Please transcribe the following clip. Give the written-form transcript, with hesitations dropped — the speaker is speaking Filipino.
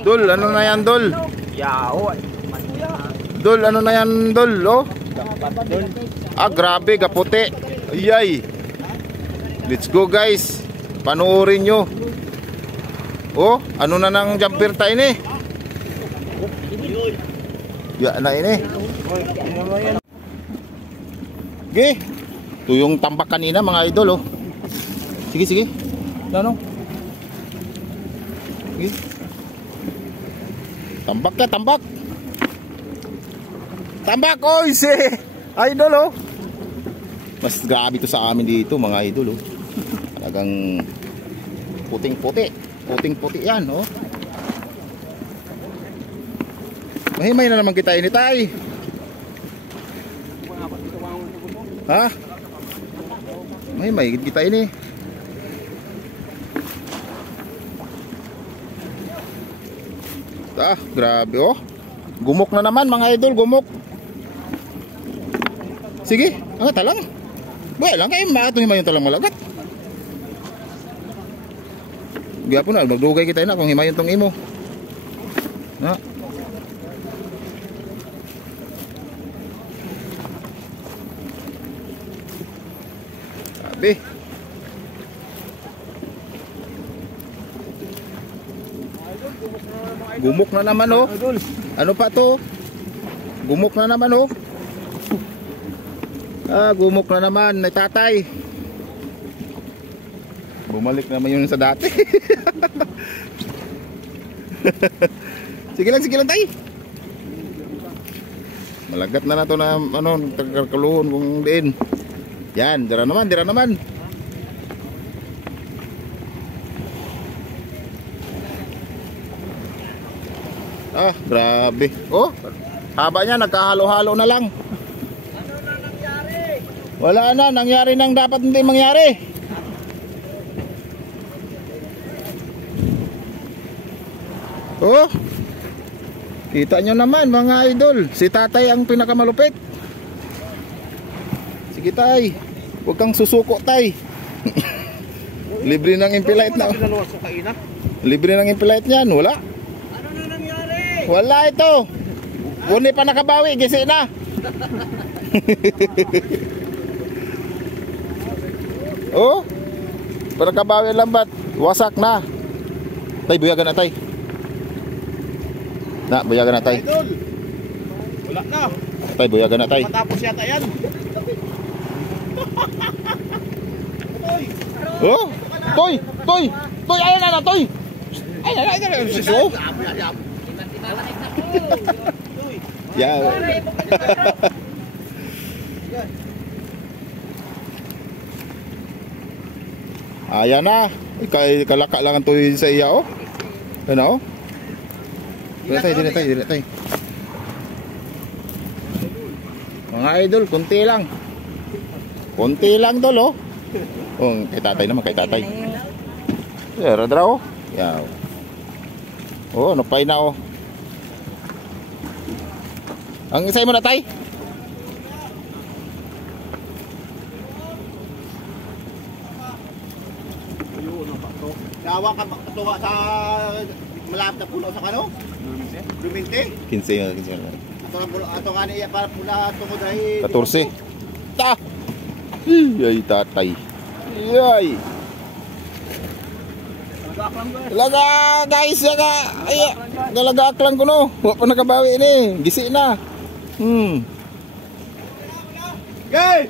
Dol, ano na yan, Dol? Yao. Dol, ano na yan, Dol? Oh? Ah, grabe, kaputi. Ayay. Let's go, guys. Panoorin nyo. Oh, ano na ng jumper tayo ni? Ya na ini. Okay. Ito yung tambak kanina, mga idol, oh. Sige, sige. Ano? Okay. Tambak ka, tambak. Tambak, oy, si idol, oh. Mas grabe to sa amin dito, mga idol, oh. Talagang puting-puti. Puting-puti yan, oh. Mahimay na naman kita ini, tay. Ha? Mahimay kita ini. Ah, grabe, oh. Gumok na naman, mga idol, gumok. Sige, angat lang. Buhay lang kayo, maatong himayon talang malagat. Gaya po na, magdugay kita na kung himayon tong imo. Ha? Sabi. Gumok na naman, oh. Ano pa to? Gumok na naman, oh. Ah, gumok na naman, may tatay. Bumalik naman yun sa dati. Sige lang tay. Malagat na to na ano, tagakaluhon kung din. Yan, dira naman. Ah, grabe. Oh, haba niya, nagkahalo-halo na lang. Ano na nangyari? Wala na, nangyari nang dapat hindi mangyari. Oh, kita nyo naman, mga idol. Si tatay ang pinakamalupit. Sige, tay. Huwag kang susuko, tay. Libre ng impilite na. Libre ng impilite niyan, wala. Ano na nangyari? Wala ito. Kuni pa nakabawi, gisi na. Oh, pa nakabawi lambat. Wasak na. Tay, buyagan na, tay. Na, buyagan na, tay. Idol. Wala na. Tay, buyagan na, tay. Matapos yata yan. Oh, toy, ayan na, toy. Ayan na, siso. Yeah. Ayan na. Kalaka lang ang toy sa iya, oh. Ano, oh. Dili tay. Mga idol, konti lang. Konti lang, dol, oh. Oh, kay tatay naman, kay tatay. Radra, oh. Yaw. Oh, napay na, oh. Ang isay mo na, tay. Dawa ka tuwa sa malapit na puno sa kano? Luminte? 15. Ato nga niya para pula tungod ay 14. Ta! Yay, tatay. Yay! Laga, guys, laga. Ay, galagak lang ko, no. Huwag pa nakabawi ni. Gisi na. Gay!